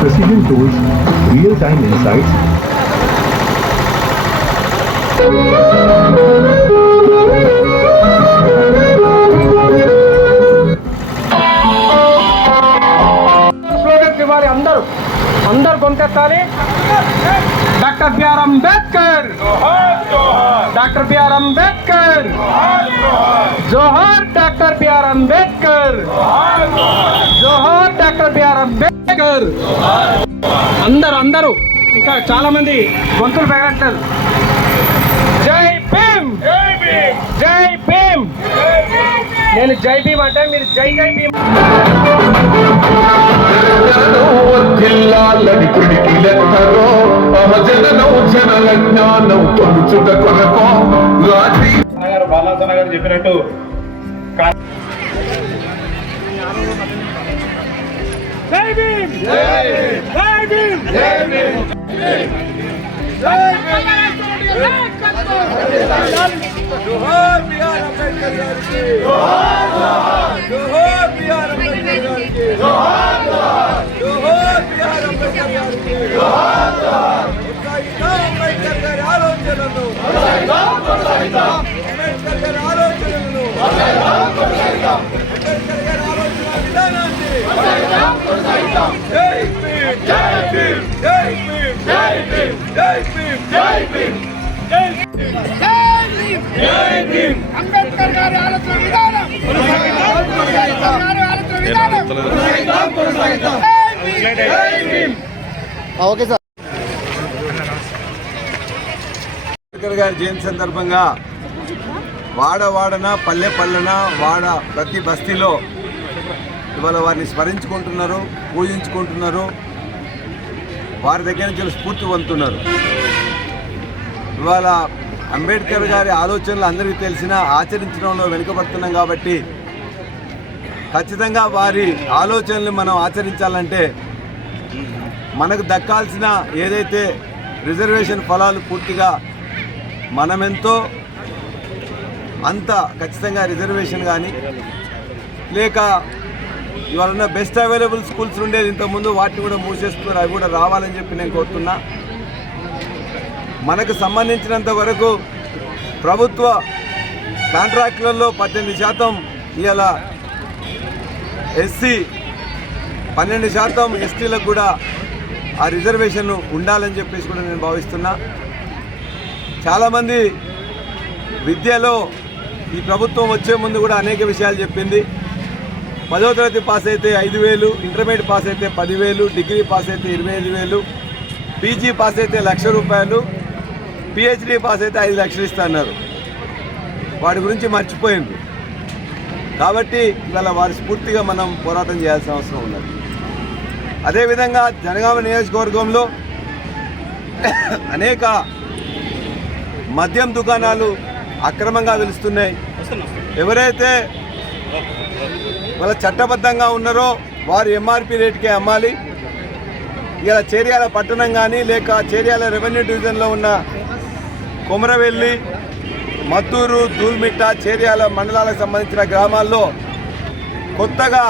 Precision tools, real-time insights. Slogans ఇవ్వాలి అందరూ గొంతెత్తాలి. Doctor BR Ambedkar, doctor BR Ambedkar, జోహార్ డాక్టర్ బిఆర్ అంబేద్కర్, జోహార్ డాక్టర్ బిఆర్ అంబేద్కర్. అందరూ ఇంకా చాలా మంది గొంతులు పెరగట్లేదు. జై భీమ్, జై భీమ్. నేను జై భీమ్ అంటే మీరు జై జై భీమ్. బాలాసన గారు చెప్పినట్టు జై భీమ్, జై భీమ్, జై భీమ్, జోహార్ బిఆర్ అంబేద్కర్ గారికి, జోహార్ బిఆర్ అంబేద్కర్ గారికి, జోహార్ బిఆర్ అంబేద్కర్ గారికి. అంబేద్కర్ గారి ఆలోచనలను, అంబేద్కర్ గారి ఆలోచనలను, అంబేద్కర్ గారి ఆలోచన విధానాన్ని. జై భీమ్, జై భీమ్, జై భీమ్, జై భీమ్, జై భీమ్, జై భీమ్, జై భీమ్. అంబేద్కర్ గారి ఆలోచన విధానం, ఓకే సార్. అంబేద్కర్ గారి జయంతి సందర్భంగా వాడన పల్లెన ప్రతి బస్తీలో ఇవాళ వారిని స్మరించుకుంటున్నారు, పూజించుకుంటున్నారు, వారి దగ్గర నుంచి స్ఫూర్తి పొందుతున్నారు. ఇవాళ అంబేద్కర్ గారి ఆలోచనలు అందరికీ తెలిసినా ఆచరించడంలో వెనుకబడుతున్నాం కాబట్టి ఖచ్చితంగా వారి ఆలోచనలు మనం ఆచరించాలంటే మనకు దక్కాల్సిన ఏదైతే రిజర్వేషన్ ఫలాలు పూర్తిగా మనమెంతో అంత ఖచ్చితంగా రిజర్వేషన్ కానీ లేక ఇవాళ బెస్ట్ అవైలబుల్ స్కూల్స్ ఉండేది ఇంతకుముందు, వాటిని కూడా మూసేస్తున్నారు, అవి కూడా రావాలని చెప్పి నేను కోరుతున్నా. మనకు సంబంధించినంత వరకు ప్రభుత్వ కాంట్రాక్టులలో 18% ఇవాళ ఎస్సీ, 12% ఎస్టీలకు కూడా ఆ రిజర్వేషన్ ఉండాలని చెప్పేసి కూడా నేను భావిస్తున్నా. చాలామంది విద్యలో ఈ ప్రభుత్వం వచ్చే ముందు కూడా అనేక విషయాలు చెప్పింది. 10వ తరగతి పాస్ అయితే 5,000, ఇంటర్మీడియట్ పాస్ అయితే 10,000, డిగ్రీ పాస్ అయితే 25,000, పీజీ పాస్ అయితే ₹1,00,000, పిహెచ్డీ పాస్ అయితే 5 లక్షలు ఇస్తున్నారు. వాటి గురించి మర్చిపోయింది. కాబట్టి ఇవాళ వారి స్ఫూర్తిగా మనం పోరాటం చేయాల్సిన అవసరం ఉన్నది. అదేవిధంగా జనగామ నియోజకవర్గంలో అనేక మద్యం దుకాణాలు అక్రమంగా వెలుస్తున్నాయి. ఎవరైతే వాళ్ళ చట్టబద్ధంగా ఉన్నారో వారు ఎంఆర్పి రేటుకే అమ్మాలి. ఇలా చేర్యాల పట్టణం కానీ లేక చేర్యాల రెవెన్యూ డివిజన్లో ఉన్న కొమరవెల్లి, మత్తూరు, దూల్మిట్ట, చేర్యాల మండలాలకు సంబంధించిన గ్రామాల్లో కొత్తగా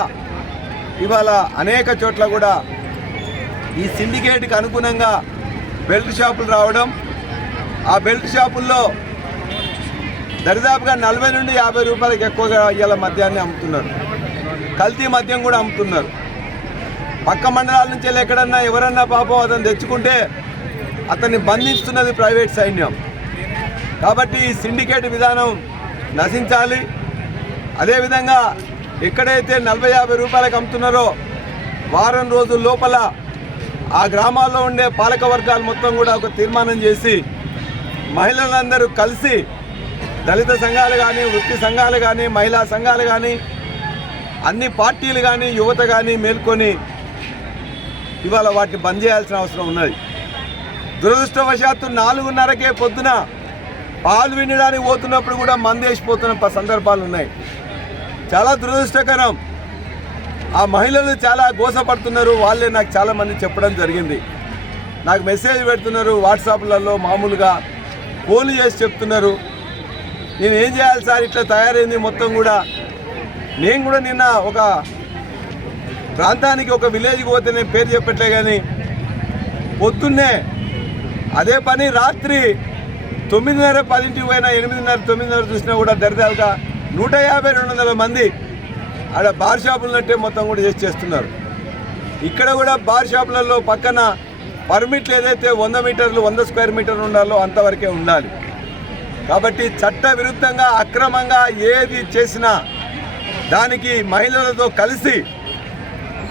ఇవాళ అనేక చోట్ల కూడా ఈ సిండికేట్కి అనుగుణంగా బెల్ట్ షాపులు రావడం, ఆ బెల్ట్ షాపుల్లో దరిదాపుగా 40 నుండి 50 రూపాయలకు ఎక్కువగా ఇవాళ మద్యాన్ని అమ్ముతున్నారు. కల్తీ మద్యం కూడా అమ్ముతున్నారు. పక్క మండలాల నుంచి ఎక్కడన్నా ఎవరన్నా పాపం అతను తెచ్చుకుంటే అతన్ని బంధిస్తున్నది ప్రైవేట్ సైన్యం. కాబట్టి ఈ సిండికేట్ విధానం నశించాలి. అదేవిధంగా ఎక్కడైతే 40-50 రూపాయలకు అమ్ముతున్నారో వారం రోజుల లోపల ఆ గ్రామాల్లో ఉండే పాలక వర్గాలు మొత్తం కూడా ఒక తీర్మానం చేసి మహిళలందరూ కలిసి దళిత సంఘాలు కానీ, వృత్తి సంఘాలు కానీ, మహిళా సంఘాలు కానీ, అన్ని పార్టీలు కానీ, యువత కానీ మేల్కొని ఇవాళ వాటిని బంద్ చేయాల్సిన అవసరం ఉన్నది. దురదృష్టవశాత్తు 4:30కే పొద్దున పాలు వినడానికి పోతున్నప్పుడు కూడా మందేసిపోతున్న సందర్భాలు ఉన్నాయి. చాలా దురదృష్టకరం. ఆ మహిళలు చాలా గోసపడుతున్నారు. వాళ్ళే నాకు చాలా మంది చెప్పడం జరిగింది. నాకు మెసేజ్ పెడుతున్నారు వాట్సాప్లలో, మామూలుగా ఫోన్లు చేసి చెప్తున్నారు, నేను ఏం చేయాలి సార్ ఇట్లా తయారైంది మొత్తం కూడా. నేను కూడా నిన్న ఒక ప్రాంతానికి, ఒక విలేజ్కి పోతే, నేను పేరు చెప్పట్లే కానీ, పొద్దున్నే అదే పని రాత్రి 9:30, 10కి పోయినా, 8:30, 9:30 చూసినా కూడా దరిదాపుగా 150-200 మంది ఆడ బార్ షాపులున్నట్టే మొత్తం కూడా చేస్తున్నారు. ఇక్కడ కూడా బార్ షాపులలో పక్కన పర్మిట్లు ఏదైతే 100 మీటర్లు 100 స్క్వేర్ మీటర్లు ఉండాలో అంతవరకే ఉండాలి. కాబట్టి చట్ట విరుద్ధంగా అక్రమంగా ఏది చేసినా దానికి మహిళలతో కలిసి,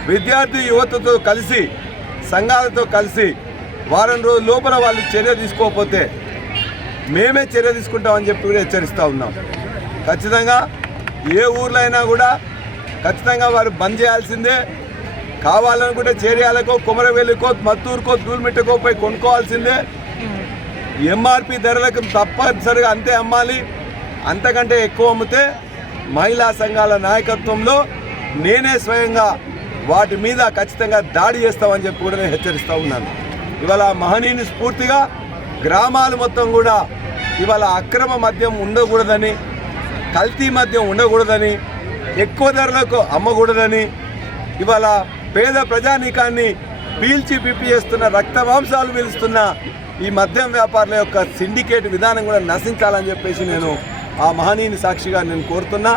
విద్యార్థి యువతతో కలిసి, సంఘాలతో కలిసి వారం రోజుల లోపల వాళ్ళు చర్య తీసుకోకపోతే మేమే చర్య తీసుకుంటామని చెప్పి కూడా హెచ్చరిస్తూ ఉన్నాం. ఖచ్చితంగా ఏ ఊర్లో అయినా కూడా ఖచ్చితంగా వారు బంద్ చేయాల్సిందే. కావాలనుకుంటే చేర్యాలకో, కొమరవెల్లికో, మత్తూరుకో, దూల్మిట్టకో పోయి కొనుక్కోవాల్సిందే. ఎంఆర్పి ధరలకు తప్పనిసరిగా అంతే అమ్మాలి. అంతకంటే ఎక్కువ అమ్మితే మహిళా సంఘాల నాయకత్వంలో నేనే స్వయంగా వాటి మీద ఖచ్చితంగా దాడి చేస్తామని చెప్పి కూడా నేను హెచ్చరిస్తూ ఉన్నాను. ఇవాళ మహనీయుని స్ఫూర్తిగా గ్రామాలు మొత్తం కూడా ఇవాళ అక్రమ మద్యం ఉండకూడదని, కల్తీ మద్యం ఉండకూడదని, ఎక్కువ ధరలకు అమ్మకూడదని, ఇవాళ పేద ప్రజానీకాన్ని పీల్చి పిప్పి చేస్తున్న, రక్త మాంసాలు పీలుస్తున్న ఈ మద్యం వ్యాపారుల యొక్క సిండికేట్ విధానం కూడా నశించాలని చెప్పేసి నేను ఆ మహనీయుని సాక్షిగా నేను కోరుతున్నా.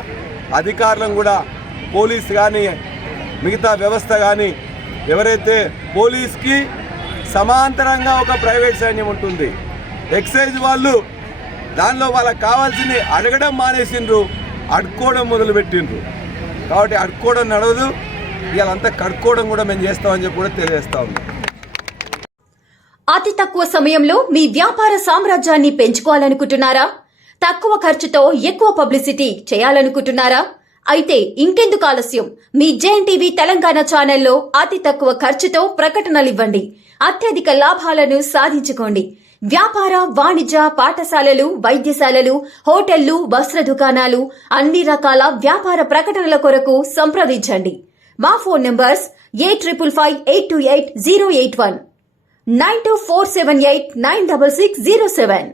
అధికారులను కూడా, పోలీస్ కానీ, మిగతా వ్యవస్థ కానీ, ఎవరైతే పోలీస్కి సమాంతరంగా ఒక ప్రైవేట్ సైన్యం ఉంటుంది, ఎక్సైజ్ వాళ్ళు దానిలో వాళ్ళకి కావాల్సింది అడగడం మానేసిండ్రు, అడుక్కోవడం మొదలుపెట్టిండ్రు. కాబట్టి అడుక్కోవడం నడవదు, ఇవాళంతా కడుక్కోవడం కూడా మేము చేస్తామని చెప్పి కూడా తెలియజేస్తా ఉన్నాం. అతి తక్కువ సమయంలో మీ వ్యాపార సామ్రాజ్యాన్ని పెంచుకోవాలనుకుంటున్నారా? తక్కువ ఖర్చుతో ఎక్కువ పబ్లిసిటీ చేయాలనుకుంటున్నారా? అయితే ఇంకెందుకు ఆలస్యం? మీ జేఎన్టీవీ తెలంగాణ ఛానల్లో అతి తక్కువ ఖర్చుతో ప్రకటనలివ్వండి. అత్యధిక లాభాలను సాధించుకోండి. వ్యాపార, వాణిజ్య, పాఠశాలలు, వైద్యశాలలు, హోటళ్లు, వస్త్ర దుకాణాలు, అన్ని రకాల వ్యాపార ప్రకటనల కొరకు సంప్రదించండి. మా ఫోన్ నంబర్స్ 8558280881, 9247896607.